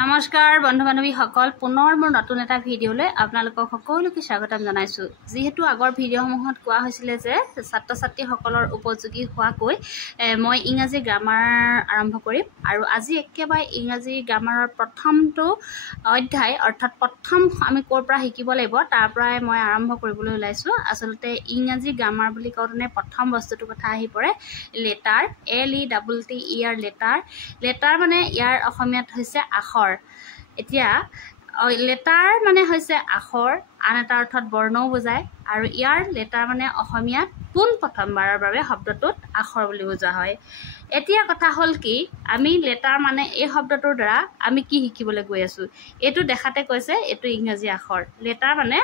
নমস্কাৰ বন্ধু বান্ধৱী সকল পুনৰ মোৰ নতুন এটা ভিডিঅ'লৈ আপোনালোকক সকলোকে স্বাগতম জনাইছো। যেহেতু আগৰ ভিডিঅ'সমূহত কোৱা হৈছিল যে ছাত্ৰ ছাত্ৰীসকলৰ উপযোগী হোৱাকৈ মই ইংৰাজী গ্ৰামাৰ আৰম্ভ কৰিম আৰু আজি একেবাৰে ইংৰাজী গ্ৰামাৰৰ প্ৰথমটো অধ্যায় অৰ্থাৎ প্ৰথম আমি ক'ৰ পৰা শিকিব লাগিব তাৰ পৰাই মই আৰম্ভ কৰিবলৈ ওলাইছো। আচলতে ইংৰাজী গ্ৰামাৰ বুলি কওঁতে প্ৰথম বস্তুটোৰ কথা আহি পৰে লেটাৰ LETTER লেটাৰ মানে ইয়াৰ অসমীয়াত হৈছে আখৰ। এতিয়া লেটাৰ মানে হৈছে আখৰ, আন এটা অৰ্থত বৰ্ণও বুজায় আৰু ইয়াৰ লেটাৰ মানে অসমীয়াত পোন প্ৰথমবাৰৰ বাবে শব্দটোত আখৰ বুলি বুজোৱা হয়। এতিয়া কথা হ'ল কি আমি লেটাৰ মানে এই শব্দটোৰ দ্বাৰা আমি কি শিকিবলৈ গৈ আছো। এইটো দেখাতে কৈছে এইটো ইংৰাজী আখৰ, লেটাৰ মানে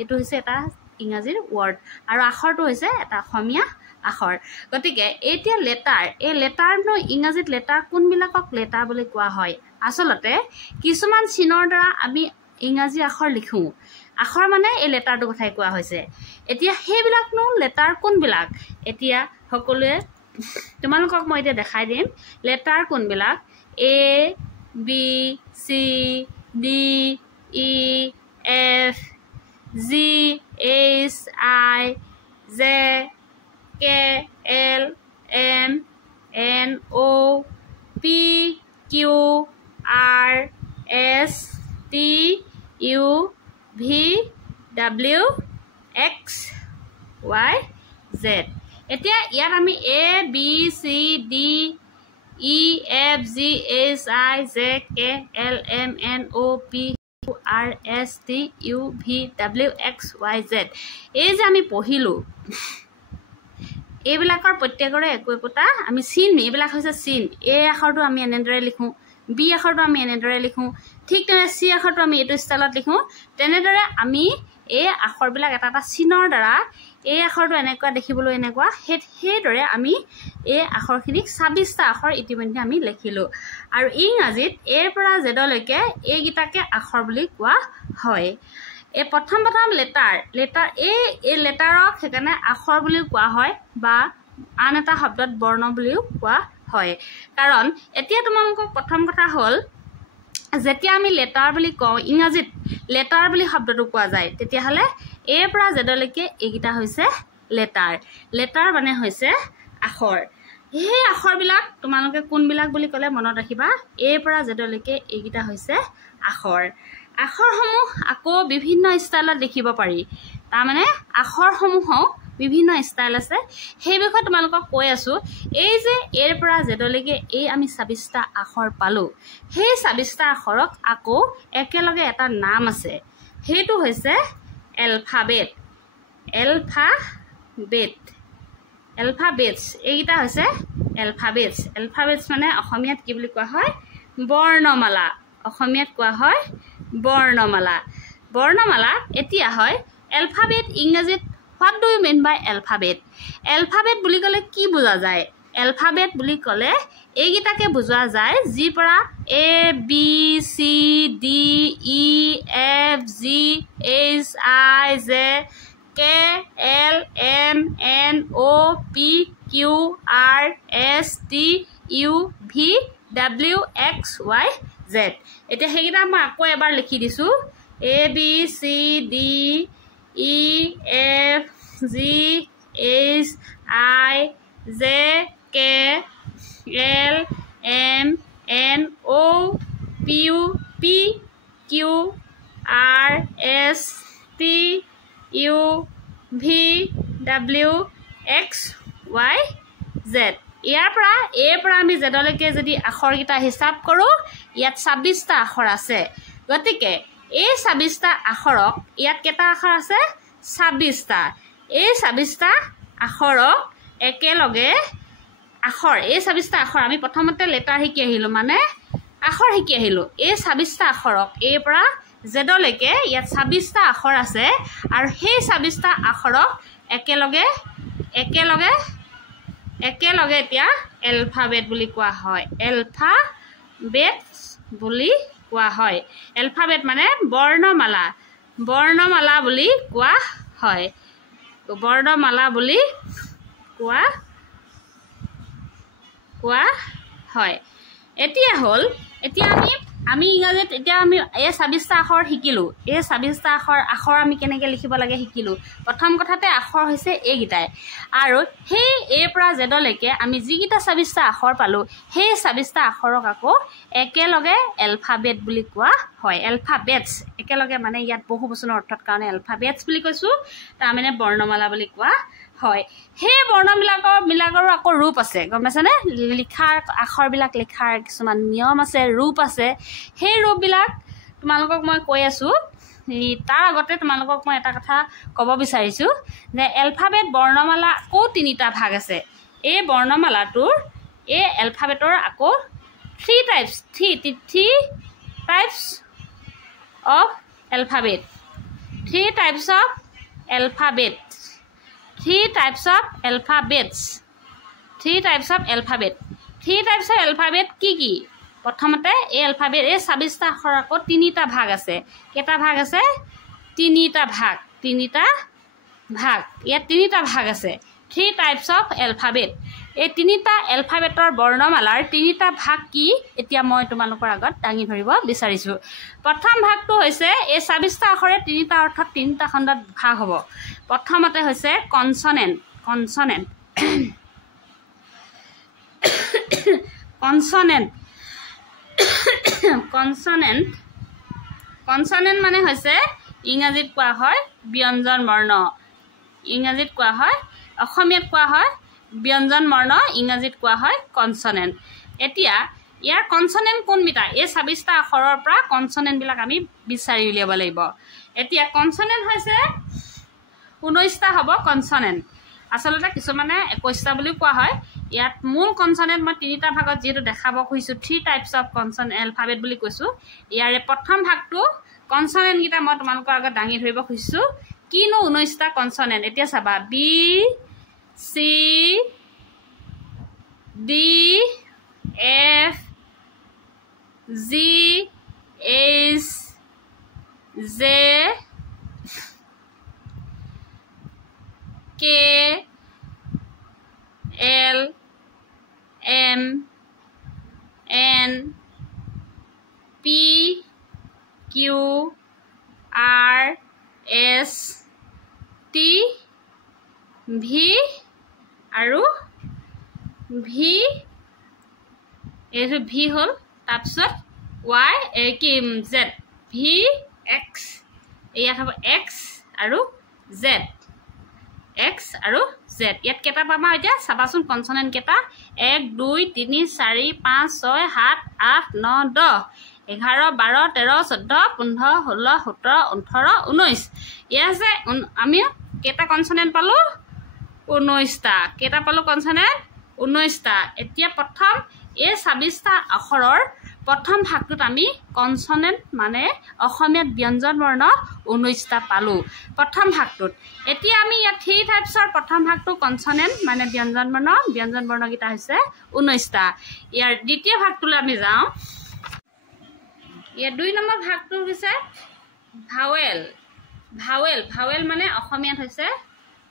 এইটো হৈছে এটা ইংৰাজীৰ ৱৰ্ড আৰু আখৰটো হৈছে এটা অসমীয়া আখৰ। গতিকে এতিয়া লেটাৰ এই লেটাৰনো ইংৰাজীত লেটাৰ কোনবিলাকক লেটাৰ বুলি কোৱা হয়। আচলতে কিছুমান চিনৰ দ্বাৰা আমি ইংৰাজী আখৰ লিখোঁ, আখৰ মানে এই লেটাৰটোৰ কথাই কোৱা হৈছে। এতিয়া সেইবিলাকনো লেটাৰ কোনবিলাক এতিয়া সকলোৱে তোমালোকক মই এতিয়া দেখাই দিম লেটাৰ কোনবিলাক ABCDEFGHIJKLMNOPQRSTUVWXYZ। এতিয়া ইয়াত আমি ABCDEFGHIJKLMNOPQRSTUVWXYZ এই যে আমি পঢ়িলো এইবিলাকৰ প্ৰত্যেকৰে একো একোটা আমি চিন, এইবিলাক হৈছে চিন। এ আখৰটো আমি এনেদৰে লিখোঁ, বি আখৰটো আমি এনেদৰে লিখোঁ, ঠিক তেনে চি আখৰটো আমি এইটো ষ্টাইলত লিখোঁ। তেনেদৰে আমি এই আখৰবিলাক এটা এটা চিনৰ দ্বাৰা এই আখৰটো এনেকুৱা দেখিবলৈ এনেকুৱা সেইদৰে আমি এই আখৰখিনিক ২৬টা আখৰ ইতিমধ্যে আমি লিখিলোঁ। আৰু ইংৰাজীত এৰ পৰা জেডলৈকে এইকেইটাকে আখৰ বুলি কোৱা হয়। এই প্ৰথম লেটাৰ এই লেটাৰক সেইকাৰণে আখৰ বুলিও কোৱা হয় বা আন এটা শব্দত বৰ্ণ বুলিও কোৱা হয়। কাৰণ এতিয়া তোমালোকক প্ৰথম কথা হ'ল যেতিয়া আমি লেটাৰ বুলি কওঁ ইংৰাজীত লেটাৰ বুলি শব্দটো কোৱা যায় তেতিয়াহ'লে এৰ পৰা জেডলৈকে এইকেইটা হৈছে লেটাৰ মানে হৈছে আখৰ। সেই আখৰবিলাক তোমালোকে কোনবিলাক বুলি ক'লে মনত ৰাখিবা, এৰ পৰা জেডলৈকে এইকেইটা হৈছে আখৰ। আখৰসমূহ আকৌ বিভিন্ন ষ্টাইলত লিখিব পাৰি, তাৰমানে আখৰসমূহো বিভিন্ন ষ্টাইল আছে, সেই বিষয়ে তোমালোকক কৈ আছোঁ। এই যে এৰ পৰা জেডলৈকে এই আমি ২৬টা আখৰ পালোঁ, সেই ২৬টা আখৰক আকৌ একেলগে এটা নাম আছে, সেইটো হৈছে এলফাবেটছ। এইকেইটা হৈছে এলফাবেটছ মানে অসমীয়াত কি বুলি কোৱা হয় বৰ্ণমালা। অসমীয়াত কোৱা হয় বৰ্ণমালা। এতিয়া হয় এলফাবেট ইংৰাজীত what do you mean by alphabet. Alphabet বুলি ক'লে কি বুজা যায়? এলফাবেট বুলি ক'লে এইকেইটাকে বুজোৱা যায় যিৰ পৰা ABCDEFGHIJKLMNOPQRSTUVWXYZ। এতিয়া সেইকেইটা মই আকৌ এবাৰ লিখি দিছোঁ ABCDEFGHIJKLMNOPQRSTUVWXYZ। ইয়াৰ পৰা এৰ পৰা আমি জেডলৈকে যদি আখৰকেইটা হিচাপ কৰোঁ ইয়াত ২৬টা আখৰ আছে। গতিকে এই ২৬টা আখৰক ইয়াত কেইটা আখৰ আছে ২৬টা। এই ২৬টা আখৰক একেলগে এই ২৬টা আখৰ আমি প্ৰথমতে লেটাৰ শিকি আহিলোঁ মানে আখৰ শিকি আহিলোঁ। এই ২৬টা আখৰক এৰ পৰা জেডলৈকে ইয়াত ২৬টা আখৰ আছে আৰু সেই ২৬টা আখৰক একেলগে এতিয়া এলফাবেট বুলি কোৱা হয়। এলফাবেট মানে বৰ্ণমালা বুলি কোৱা হয়। এতিয়া আমি আমি ইংৰাজীত এতিয়া আমি এই ২৬টা আখৰ শিকিলোঁ। এই ২৬টা আখৰ আমি কেনেকৈ লিখিব লাগে শিকিলোঁ। প্ৰথম কথাতে আখৰ হৈছে এইকেইটাই, আৰু সেই এৰ পৰা জেডলৈকে আমি যিকেইটা ২৬টা আখৰ পালোঁ, সেই ২৬টা আখৰক আকৌ একেলগে এলফাবেট বুলি কোৱা হয়। এলফাবেটছ একেলগে মানে ইয়াত বহু বচনৰ অৰ্থত কাৰণে এলফাবেটছ বুলি কৈছোঁ, তাৰমানে বৰ্ণমালা বুলি কোৱা হয়। সেই বৰ্ণবিলাকৰো আকৌ ৰূপ আছে, গম পাইছেনে? লিখাৰ আখৰবিলাক লিখাৰ কিছুমান নিয়ম আছে, ৰূপ আছে। সেই ৰূপবিলাক তোমালোকক মই কৈ আছোঁ। তাৰ আগতে তোমালোকক মই এটা কথা ক'ব বিচাৰিছোঁ যে এলফাবেট বৰ্ণমালা আকৌ ৩টা ভাগ আছে। এই বৰ্ণমালাটোৰ এই এলফাবেটৰ আকৌ 3 types of alphabet. 3 types of alphabet. 3 types of alphabets. 3 types of alphabet. 3 types of alphabet কি কি? প্ৰথমতে এই এলফাবেট এই ২৬টা আখৰ আকৌ 3টা ভাগ আছে। কেইটা ভাগ আছে? 3টা ভাগ। 3টা ভাগ। ইয়াত 3টা ভাগ আছে। 3 টাইপছ অফ এলফাবেট। এই 3টা এলফাবেটৰ বৰ্ণমালাৰ 3টা ভাগ কি এতিয়া মই তোমালোকৰ আগত দাঙি ধৰিব বিচাৰিছোঁ। প্ৰথম ভাগটো হৈছে এই ২৬টা আখৰে 3টা অৰ্থাৎ 3টা খণ্ডত ভাগ হ'ব। প্ৰথমতে হৈছে কনচনেণ্ট। কনচনেণ্ট কনচনেণ্ট কনচনেণ্ট কনচনেণ্ট মানে হৈছে ইংৰাজীত কোৱা হয় ব্যঞ্জন বৰ্ণ। ইংৰাজীত কোৱা হয়, অসমীয়াত কোৱা হয় ব্যঞ্জন বৰ্ণ, ইংৰাজীত কোৱা হয় কনচনেণ্ট। এতিয়া ইয়াৰ কনচনেণ্ট কোনকেইটা? এই ২৬টা আখৰৰ পৰা কনচনেণ্টবিলাক আমি বিচাৰি উলিয়াব লাগিব। এতিয়া কনচনেণ্ট হৈছে 19টা হ'ব কনচনেণ্ট। আচলতে কিছুমানে 21টা বুলিও কোৱা হয়। ইয়াত মূল কনচনেণ্ট মই 3টা ভাগত যিহেতু দেখাব খুজিছোঁ 3 টাইপছ অফ কনচনেণ্ট এলফাবেট বুলি কৈছোঁ। ইয়াৰে প্ৰথম ভাগটো কনচনেণ্টকেইটা মই তোমালোকৰ আগত দাঙি ধৰিব খুজিছোঁ। কিনো 19টা কনচনেণ্ট? এতিয়া চাবা, B, C, D, F, G, H, J, K, L, M, N, P, Q, R, S, T, V আৰু ভি। এইটো ভি হ'ল। তাৰপিছত ৱাই কি জেড। ভি এক্স, ইয়াত হ'ব এক্স আৰু জেড। এক্স আৰু জেড। ইয়াত কেইটা পাম আৰু এতিয়া চাবাচোন কনচনেণ্ট কেইটা? 1 2 3 4 5 6 7 8 9 10 11 12 13 14 15 16 17 18 19। ইয়াত আছে আমি কেইটা কনচনেণ্ট পালোঁ? 19টা। কেইটা পালোঁ কনচনেণ্ট? 19টা। এতিয়া প্ৰথম এই ২৬টা আখৰৰ প্ৰথম ভাগটোত আমি কনচনেণ্ট মানে অসমীয়াত ব্যঞ্জন বৰ্ণ 19টা পালোঁ প্ৰথম ভাগটোত। এতিয়া আমি ইয়াত 3 টাইপছৰ প্ৰথম ভাগটো কনচনেণ্ট মানে ব্যঞ্জন বৰ্ণকেইটা হৈছে 19টা। ইয়াৰ দ্বিতীয় ভাগটোলৈ আমি যাওঁ। ইয়াৰ 2 নম্বৰ ভাগটো হৈছে ভাৱেল। ভাৱেল মানে অসমীয়াত হৈছে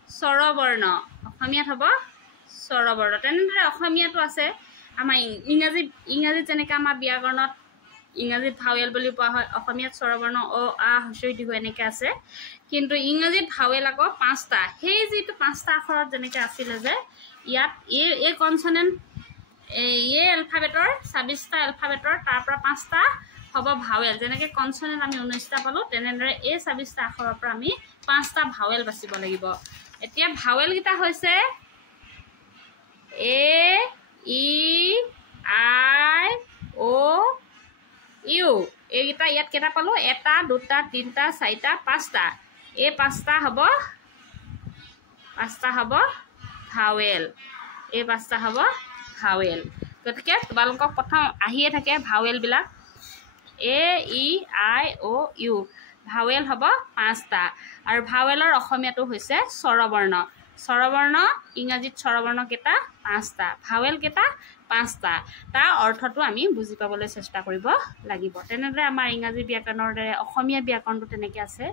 স্বৰবৰ্ণ। অসমীয়াত হ'ব স্বৰবৰ্ণ। তেনেদৰে অসমীয়াতো আছে আমাৰ ইংৰাজীত যেনেকৈ আমাৰ ব্যাকৰণত ইংৰাজীত ভাৱেল বুলি কোৱা হয়, অসমীয়াত স্বৰবৰ্ণ অ, আ, হ্ৰস্ব ই, দীৰ্ঘ এনেকৈ আছে। কিন্তু ইংৰাজীত ভাৱেল আকৌ 5টা। সেই যিটো 5টা আখৰত যেনেকৈ আছিলে যে ইয়াত এই কনচনেণ্ট এই এলফাবেটৰ ২৬টা এলফাবেটৰ তাৰ পৰা 5টা হ'ব ভাৱেল। যেনেকৈ কনচনেণ্ট আমি 19টা পালোঁ, তেনেদৰে এই ২৬টা আখৰৰ পৰা আমি 5টা ভাৱেল বাচিব লাগিব। এতিয়া ভাৱেলকেইটা হৈছে এ, ই, আই, অ', ইউ। এইকেইটা ইয়াত কেইটা পালোঁ? 1 2 3 4 5টা। এই 5টা হ'ব ভাৱেল। এই 5টা হ'ব ভাৱেল। গতিকে তোমালোকক প্ৰথম আহিয়ে থাকে ভাৱেলবিলাক। এ, ই, আই, অ', ইউ। ভাৱেল হ'ব 5টা। আৰু ভাৱেলৰ অসমীয়াটো হৈছে স্বৰবৰ্ণ। স্বৰবৰ্ণ ইংৰাজীত স্বৰবৰ্ণ কেইটা? 5টা। ভাৱেল কেইটা? 5টা। তাৰ অৰ্থটো আমি বুজি পাবলৈ চেষ্টা কৰিব লাগিব। তেনেদৰে আমাৰ ইংৰাজী ব্যাকৰণৰ দৰে অসমীয়া ব্যাকৰণটো তেনেকৈ আছে।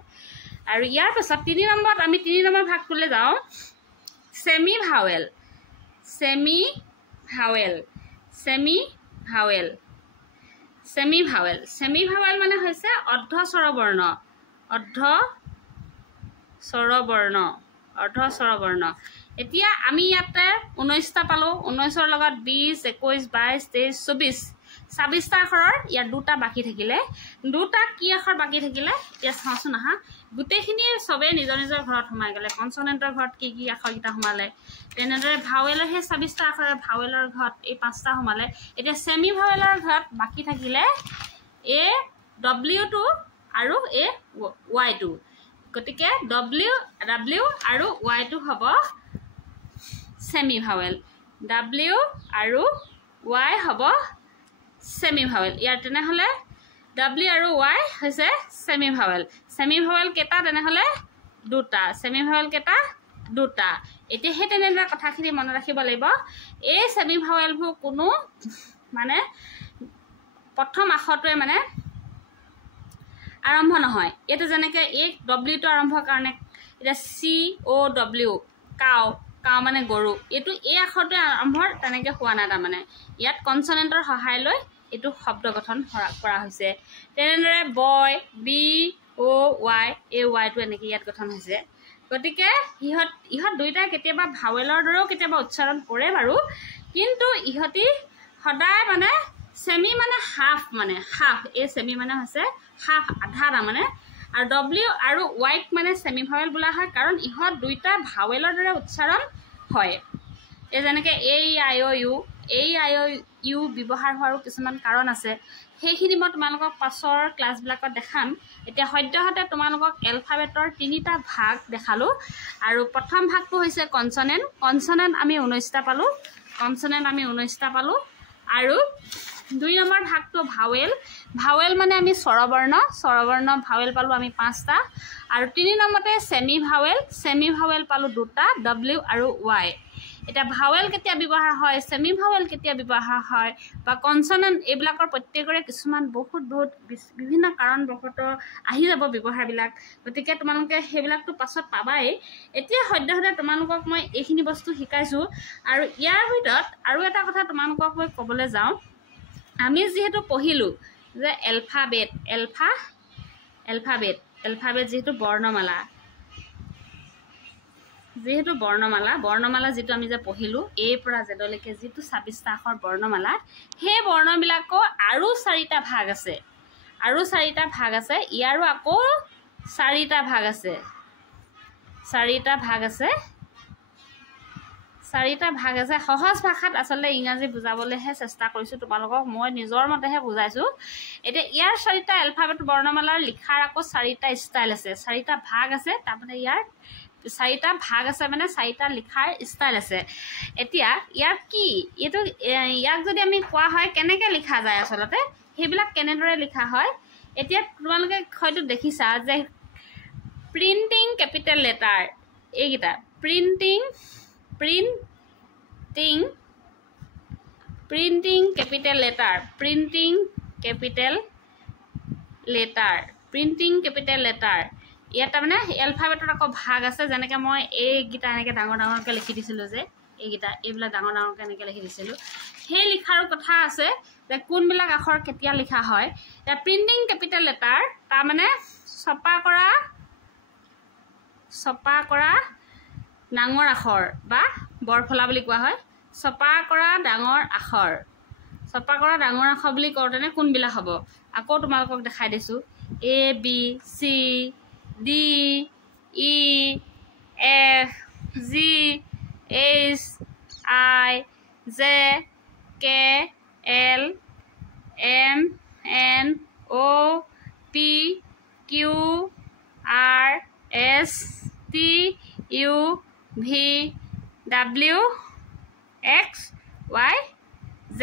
আৰু ইয়াৰ পাছত 3 নম্বৰত আমি 3 নম্বৰ ভাগটোলৈ যাওঁ। Semi vowel. Semi vowel. Semi vowel. Semi vowel মানে হৈছে অৰ্ধ স্বৰবৰ্ণ এতিয়া আমি ইয়াতে 19টা পালো 19ৰ লগত 20 21 22 23 24টা আখৰৰ ইয়াৰ দুটা বাকি থাকিলে দুটা কি আখৰ বাকি থাকিলে এতিয়া চাওঁচোন আহা গোটেইখিনি সবে নিজৰ নিজৰ ঘৰত সোমাই গলে কনসনেন্টৰ ঘৰত কি কি আখৰ কিটা সোমালে তেনেদৰে ভাৱেলৰ হে 26টা আখৰৰ ভাৱেলৰ ঘৰত এই 5টা সোমালে এতিয়া সেমি ভাৱেলৰ ঘৰত বাকি থাকিলে এ w2 আৰু এ y2 গতিকে w আৰু y2 হ'ব সেমি ভাৱেল w আৰু y হ'ব সেমি ভাৱেল ইয়াৰ তেনেহলে w আৰু y হৈছে সেমি ভাৱেল কেটা তেনেহলে দুটা সেমি ভাৱেল কেটা দুটা এতিয়া হে তেনেদৰে কথাখিনি মনত ৰাখিব লাগিব এই সেমি ভাৱেলবোৰ কোনো মানে প্ৰথম আখৰটোৱে মানে আৰম্ভ নহয় এটা যেনেকৈ এই w টো আৰম্ভৰ কাৰণে এটা c o w কাও মানে গৰু এটো এই আখৰটো আৰম্ভৰ তেনেকৈ হোৱা নাই তাৰ মানে ইয়াত কনসনেন্টৰ সহায় লৈ এটো শব্দ গঠন কৰা হৈছে তেনেদৰে বয় b o y a y টো এনেকৈ ইয়াত গঠন হৈছে গতিকে ইহত দুইটা কেতিয়াবা ভাৱেলৰ দৰেও কেতিয়াবা উচ্চাৰণ কৰে বাৰু কিন্তু ইহতি সদায় মানে সেমি মানে হাফ এই সেমি মানে হৈছে হাফ আধা মানে আৰু w আৰু y মানে সেমি ভাৱেল বোলা হয় কাৰণ ইহত দুইটা ভাৱেলৰ দৰে উচ্চাৰণ হয় এই যেনেকৈ a i o u ব্যৱহাৰ হোৱাৰ কিছুমান কাৰণ আছে সেইখিনি মই তোমালোকক পাছৰ ক্লাছবিলাকত দেখাম এতিয়া সদ্যহতে তোমালোকক এলফাবেটৰ তিনিটা ভাগ দেখালো আৰু প্ৰথম ভাগটো হৈছে কনসনেন্ট আমি 19টা পালো আৰু দুই নম্বৰ ভাগটো ভাৱেল মানে আমি স্বৰবৰ্ণ ভাৱেল পালো আমি 5টা আৰু তিনি নম্বৰতে সেমি ভাৱেল পালো দুটা w আৰু y এটা ভাৱেল কেতিয়া ব্যৱহাৰ হয় সেমি ভাৱেল কেতিয়া ব্যৱহাৰ হয় বা কনসনেন্ট এইবিলাকৰ প্ৰত্যেকৰে কিছুমান বহুত বিভিন্ন কাৰণবশত আহি যাব ব্যৱহাৰবিলাক গতিকে তোমালোকে সেইবিলাকটো পাছত পাবাই এতিয়া সদ্যহতে তোমালোকক মই এইখিনি বস্তু শিকাইছো আৰু ইয়াৰ ভিতৰত আৰু এটা কথা তোমালোকক মই ক'বলৈ যাওঁ আমি যেহেতু পঢ়িলো যে এলফাবেট যেহেতু বৰ্ণমালা যেটো আমি যে পঢ়িলো a পৰা z লৈকে যেটো 26টা আখৰ বৰ্ণমালা হে বৰ্ণবিলাকৰ আৰু 4টা ভাগ আছে ইয়াৰো আকৌ 4টা ভাগ আছে 4টা ভাগ আছে সহজ ভাষাত আসলে ইংৰাজী বুজাবলৈহে চেষ্টা কৰিছো তোমালোকক মই নিজৰ মতেহে বুজাইছো এতিয়া ইয়াৰ 4টা এলফাবেট বৰ্ণমালাৰ লিখাৰ আকৌ 4টা ষ্টাইল আছে 4টা ভাগ আছে তাৰমানে ইয়াৰ 4টা ভাগ আছে মানে 4টা লিখাৰ ষ্টাইল আছে এতিয়া ইয়াৰ কি এটো ইয়াক যদি আমি কোৱা হয় কেনেকৈ লিখা যায় আসলতে হেবিলাক কেনেদৰে লিখা হয় এতিয়া তোমালোকে হয়তো দেখিছা যে প্ৰিন্টিং ক্যাপিটাল লেটাৰ এইগিটা প্ৰিন্টিং ক্যাপিটাল লেটাৰ ইয়াত মানে এলফাবেটৰ আকৌ ভাগ আছে যেনেকৈ মই এইগিটা এনেকৈ ডাঙৰকৈ লিখি দিছিলো যে এইবিলাক ডাঙৰকৈ এনেকৈ লিখি দিছিলো সেই লিখাৰ কথা আছে যে কোনবিলাক আখৰ কেতিয়া লিখা হয় এটা প্ৰিন্টিং ক্যাপিটাল লেটাৰ তাৰ মানে ছপা কৰা ডাঙৰ আখৰ বা বৰফলা বুলি কোৱা হয় ছপা কৰা ডাঙৰ আখৰ বুলি কওঁতেনে কোনবিলাক হ'ব আকৌ তোমালোকক দেখাই দিছো a b c d e f g h i j k l m n o p q r s t u v w x y z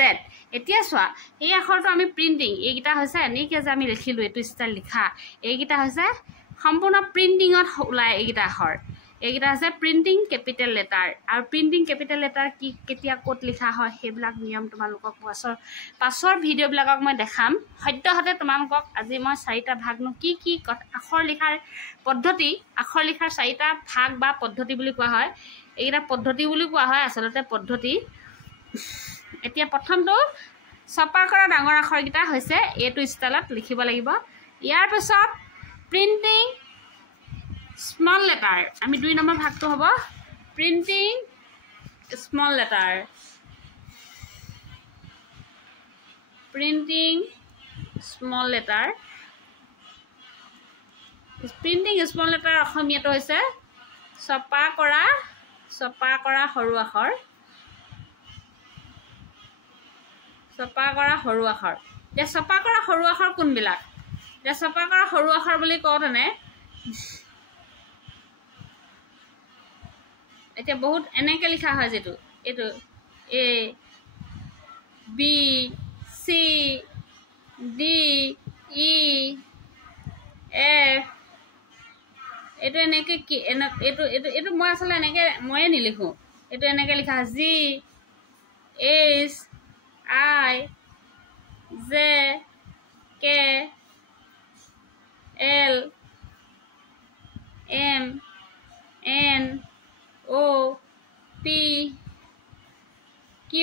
এতিয়া চোৱা এই আখৰটো আমি প্ৰিন্টিং এইগিটা হৈছে এনেকৈ যে আমি লিখিলো এটো ষ্টাইল লিখা এইগিটা হৈছে সম্পূৰ্ণ প্ৰিন্টিংত ওলাই এইগিটা আখৰ এইগিটা আছে প্ৰিন্টিং ক্যাপিটাল লেটাৰ আৰু প্ৰিন্টিং ক্যাপিটাল লেটাৰ কি কেতিয়া ক'ত লিখা হয় সেইবিলাক নিয়ম তোমালোকক পাছৰ ভিডিঅ'বিলাকক মই দেখাম সদ্যহতে তোমালোকক আজি মই 4টা ভাগনো কি আখৰ লিখাৰ পদ্ধতি 4টা ভাগ বা পদ্ধতি বুলি কোৱা হয় এইগিটা পদ্ধতি বুলি কোৱা হয় আসলতে পদ্ধতি এতিয়া প্ৰথমটো ছপা কৰা ডাঙৰ আখৰকেইটা হৈছে এইটো ষ্টাইলত লিখিব লাগিব ইয়াৰ পিছত প্ৰিণ্টিং স্মল লেটাৰ আমি 2 নম্বৰ ভাগটো হ'ব printing small letter printing small letter অসমীয়াটো হৈছে ছপা কৰা সৰু আখৰ ছপা কৰা সৰু আখৰ যে ছপা কৰা সৰু আখৰ কোনবিলাক যে ছপা কৰা সৰু আখৰ বুলি কওঁতেনে এতিয়া বহুত এনেকে লিখা হয় যেটো এটো এ B C D E F এটো এনেকে কি এটো মই আসলে এনেকে ময়ে নিলিখো এটো এনেকে লিখা G H I Z K L M N O P Q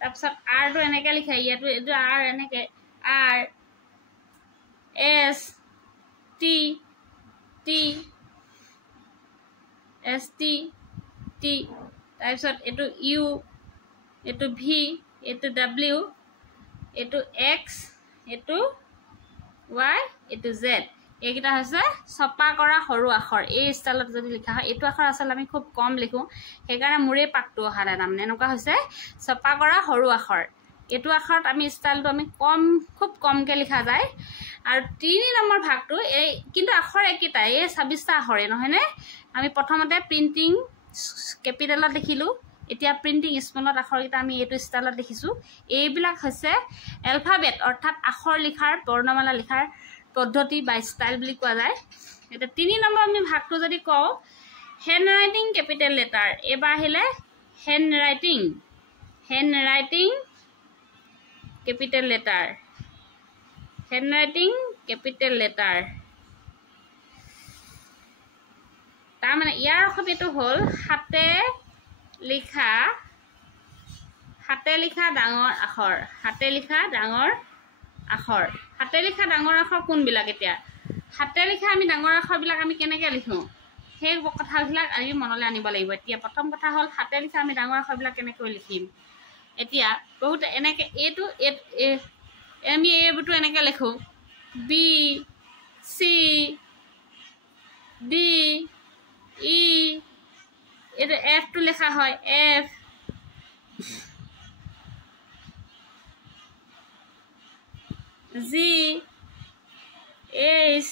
তাৰপিছত R টো এনেকে লিখা ইয়াটো এটো R এনেকে R S T T S T T তাৰপিছত এটো U এটো V এটো W এটো X এটো Y এটো Z এইকেইটা হৈছে ছপা কৰা সৰু আখৰ এই ষ্টাইলত যদি লিখা হয় এটো আখৰ আসলে আমি খুব কম লিখো হেকাৰণে মুৰে পাকটো অহালে নামনে এনেকুৱা হৈছে ছপা কৰা সৰু আখৰ এটো আখৰত আমি ষ্টাইলটো আমি খুব কমকে লিখা যায় আৰু 3 নম্বৰ ভাগটো এই কিন্তু আখৰ একেটা এই 26টা আখৰে নহয়নে আমি প্ৰথমতে প্ৰিন্টিং ক্যাপিটালত লিখিলো এতিয়া প্ৰিন্টিং স্মলত আখৰকেইটা আমি এটো ষ্টাইলত লিখিছো এইবিলাক হৈছে এলফাবেট অৰ্থাৎ আখৰ লিখাৰ বৰ্ণমালা লিখাৰ পদ্ধতি বা ষ্টাইল বুলি কোৱা যায় এটা 3 নম্বৰ আমি ভাগটো যদি কও হ্যান্ড ৰাইটিং ক্যাপিটাল লেটাৰ এবাৰ আহিলে হ্যান্ড ৰাইটিং ক্যাপিটাল লেটাৰ তাৰ মানে ইয়াৰ অৰ্থটো হ'ল হাতে লিখা ডাঙৰ আখৰ হাতে লিখা ডাঙৰ আখৰ কোনবিলাক এতিয়া হাতে লিখা আমি ডাঙৰ আখৰ বিলাক আমি কেনেকৈ লিখো সেই কথাবিলাক আমি মনলৈ আনিব লাগিব এতিয়া প্ৰথম কথা হ'ল হাতে লিখা আমি ডাঙৰ আখৰ বিলাক কেনেকৈ লিখিম এতিয়া বহুত এনেকৈ এটো আমি এইটো এনেকৈ লিখো বি সি ডি ই এটো এফ টু লেখা হয় F G H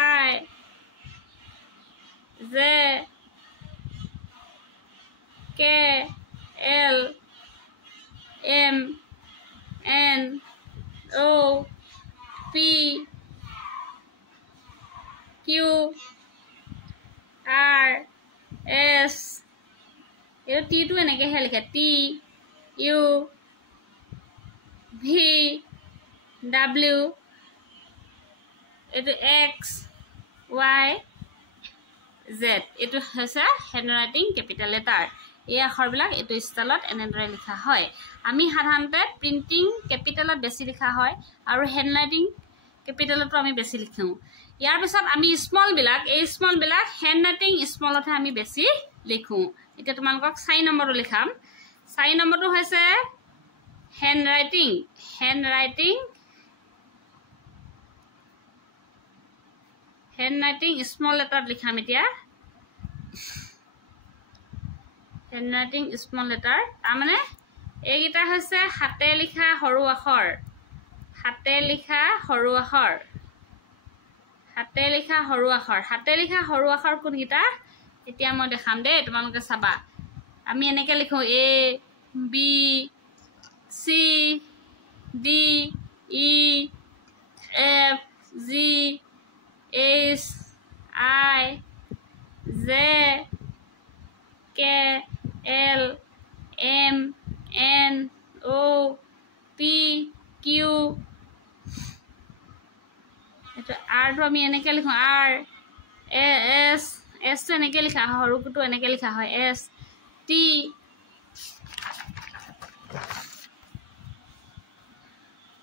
I J K L M N O P Q R S এটো T টো এনেকে হে লিখে T U V W এটো X Y Z এটো হৈছে হ্যান্ড রাইটিং ক্যাপিটাল লেটার এই আখৰবিলাক এটো ষ্টাইলত এনেদৰে লিখা হয় আমি সাধাৰণতে প্ৰিন্টিং ক্যাপিটালত বেছি লিখা হয় আৰু হ্যান্ড ৰাইটিং ক্যাপিটালতো আমি বেছি লিখো ইয়াৰ পিছত আমি স্মল বিলাক হ্যান্ড ৰাইটিং স্মলতহে আমি বেছি লিখো এটা তোমালোকক 4 নম্বৰটো লিখাম 4 নম্বৰটো হৈছে হ্যান্ড ৰাইটিং স্মল লেটাৰত লিখাম এতিয়া হ্যান্ড ৰাইটিং স্মল লেটাৰ তাৰমানে এইকেইটা হৈছে হাতে লিখা সৰু আখৰ হাতে লিখা সৰু আখৰ কোনকেইটা এতিয়া মই দেখাম দে তোমালোকে চাবা আমি এনেকে লিখো A B C D E F G H I J K L M N O P Q এটা R টো আমি এনেকে লিখো R S টো এনেকে লিখা হয় সৰুটো এনেকে লিখা হয় S T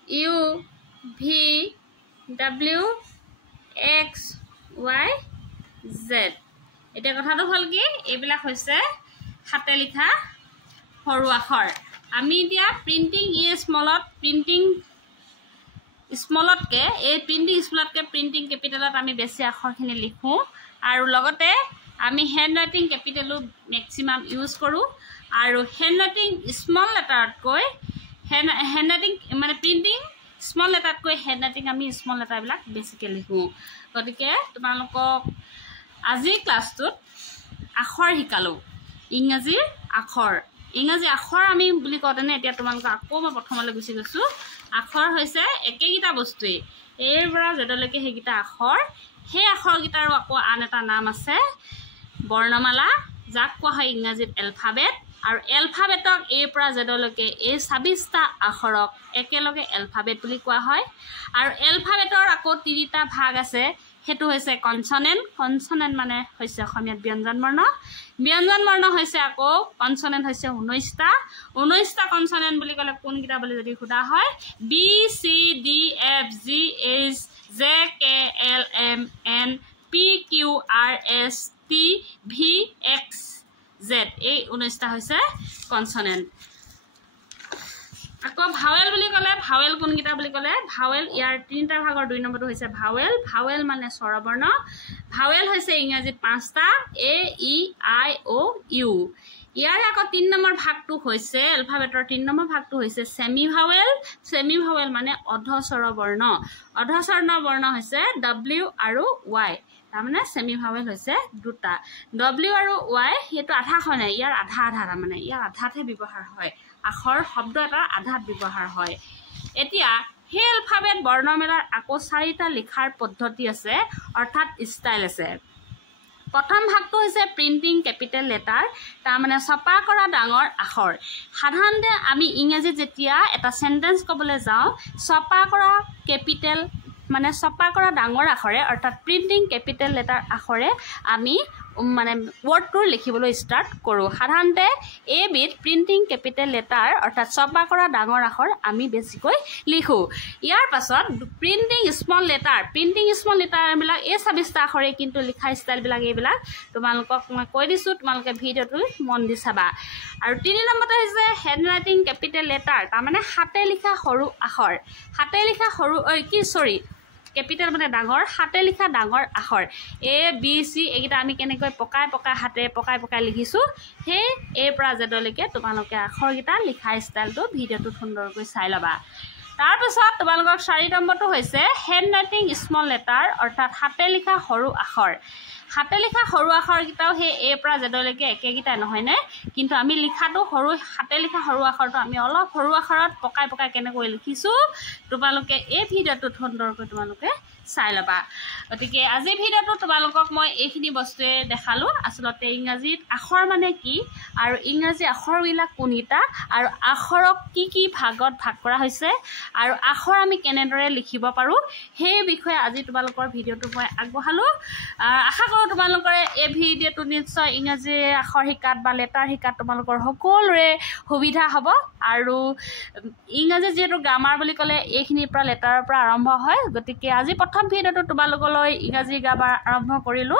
U V W X Y Z এতিয়া কথাটো হ'ল কি এইবিলাক হৈছে হাতে লিখা সৰু আখৰ আমি এতিয়া প্ৰিন্টিং স্মলতকে এই প্ৰিন্টিং স্মলতকে প্ৰিন্টিং কেপিটেলত আমি বেছি আখৰখিনি লিখো আৰু লগতে আমি হ্যান্ড ৰাইটিং ক্যাপিটালও ম্যাক্সিমাম ইউজ কৰো আৰু হ্যান্ড ৰাইটিং স্মল লেটাৰতকৈ হ্যান্ড ৰাইটিং মানে প্ৰিন্টিং স্মল লেটাৰতকৈ হ্যান্ড ৰাইটিং আমি স্মল লেটাৰবিলাক বেছিকৈ লিখোঁ গতিকে তোমালোকক আজিৰ ক্লাছটোত আখৰ শিকালোঁ ইংৰাজী আখৰ আমি বুলি কওঁতেনে এতিয়া তোমালোকক আকৌ মই প্ৰথমলৈ গুচি গৈছোঁ আখৰ হৈছে একেইটা বস্তুৱেই এৰ পৰা জেডলৈকে সেইকেইটা আখৰ সেই আখৰকেইটাৰো আকৌ আন এটা নাম আছে বৰ্ণমালা যাক কোৱা হয় ইংৰাজীত এলফাবেট আৰু এলফাবেটক এৰ পৰা জেডলৈকে এই ২৬টা আখৰক একেলগে এলফাবেট বুলি কোৱা হয় আৰু এলফাবেটৰ আকৌ তিনিটা ভাগ আছে হেতু হৈছে কনসনেন্ট মানে হৈছে অসমীয়াত ব্যঞ্জন বৰ্ণ হৈছে আকৌ কনসনেন্ট হৈছে 19টা কনসনেন্ট বুলি ক'লে কোনকেইটা বুলি যদি সোধা হয় B C D F G H J K L M N P Q R S T V X Z এই 19টা হৈছে কনসনেন্ট আকৌ ভাৱেল বুলি ক'লে ভাৱেল কোনকেইটা বুলি ক'লে ভাৱেল ইয়াৰ তিনিটা ভাগৰ 2 নম্বৰটো হৈছে ভাৱেল মানে স্বৰবৰ্ণ ভাৱেল হৈছে ইংৰাজীত 5টা এ ই আই অ ইউ ইয়াৰ আকৌ 3 নম্বৰ ভাগটো হৈছে এলফাবেটৰ 3 নম্বৰ ভাগটো হৈছে সেমি ভাৱেল মানে অৰ্ধস্বৰ বৰ্ণ হৈছে W আৰু Y তাৰমানে সেমি ভাৱেল হৈছে দুটা W আৰু Y হেতু আধা খনে ইয়াৰ আধা তাৰমানে ইয়াৰ আধাতে ব্যৱহাৰ হয় আখৰ শব্দ এটা আধাত ব্যৱহাৰ হয় এতিয়া সেই এলফাবেট বৰ্ণমালাৰ আকৌ 4টা লিখাৰ পদ্ধতি আছে অৰ্থাৎ ষ্টাইল আছে প্ৰথম ভাগটো হৈছে প্ৰিন্টিং কেপিটেল লেটাৰ তাৰমানে ছপা কৰা ডাঙৰ আখৰ সাধাৰণতে আমি ইংৰাজীত যেতিয়া এটা সেন্টেন্স ক'বলৈ যাওঁ ছপা কৰা কেপিটেল মানে ছপা কৰা ডাঙৰ আখৰে অৰ্থাৎ প্ৰিন্টিং কেপিটেল লেটাৰ আখৰে আমি মানে ওয়াৰ্ডটো লিখিবলৈ স্টাৰ্ট কৰো সাধাৰণতে এবিধ প্ৰিন্টিং কেপিটেল লেটাৰ অৰ্থাৎ ছপা কৰা ডাঙৰ আখৰ আমি বেছিকৈ লিখো ইয়াৰ পাছত প্ৰিন্টিং স্মল লেটাৰ বিলাক এই 26টা আখৰে কিন্তু লিখা ষ্টাইল বিলাক এইবিলাক তোমালোকক মই কৈ দিছো তোমালোকে ভিডিওটো মন দি চাবা আৰু 3 নম্বৰটো হৈছে হ্যান্ড ৰাইটিং কেপিটেল লেটাৰ তাৰমানে হাতে লিখা সৰু আখৰ কেপিটেল মানে ডাঙৰ হাতে লিখা ডাঙৰ আখৰ এ বি সি এইকেইটা আমি কেনেকৈ পকাই হাতে পকাই লিখিছো সেই এ পৰা জেডলৈকে তোমালোকে আখৰকেইটা লিখা ষ্টাইলটো ভিডিওটোত সুন্দৰকৈ চাই ল'বা তাৰপিছত তোমালোকক 4 নম্বৰটো হৈছে হ্যান্ড ৰাইটিং স্মল লেটাৰ অৰ্থাৎ হাতে লিখা সৰু আখৰ কেইটাও সেই এ পৰা জেডলৈকে একেগিটা নহয় নে কিন্তু আমি লিখাটো হাতে লিখা সৰু আখৰটো আমি অলপ সৰু আখৰত পকাই কেনেকৈ লিখিছো তোমালোকে এই ভিডিওটো সুন্দৰকৈ তোমালোকে চাই ল'বা গতিকে আজি ভিডিওটো তোমালোকক মই এইখিনি বস্তুৱে দেখালো আসলতে ইংৰাজীত আখৰ মানে কি আৰু ইংৰাজী আখৰবিলাক কোনটা আৰু আখৰক কি ভাগত ভাগ কৰা হৈছে আৰু আখৰ আমি কেনেদৰে লিখিব পাৰো সেই বিষয়ে আজি তোমালোকৰ ভিডিওটো মই আগবঢ়ালো আশা কৰো তোমালোকৰ এই ভিডিওটো নিশ্চয় ইংৰাজী আখৰ শিকাত বা লেটাৰ শিকাত তোমালোকৰ সকলোৰে সুবিধা হ'ব আৰু ইংৰাজী যেটো গ্ৰামাৰ বুলি ক'লে এইখিনিৰ পৰা লেটাৰৰ পৰা আৰম্ভ হয় গতিকে আজি প্ৰথম ভিডিওটো তোমালোকলৈ ইংৰাজী গ্ৰামাৰ আৰম্ভ কৰিলো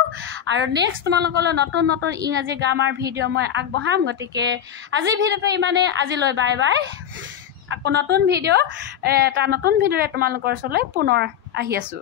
আৰু নেক্সট তোমালোকলৈ নতুন ইংৰাজী গ্ৰামাৰ ভিডিও মই আগবঢ়াম গতিকে আজি ভিডিওটো ইমানে আজিলৈ বাই বাই আকৌ নতুন ভিডিওৰে তোমালোকৰ ওচৰলৈ পুনৰ আহি আছো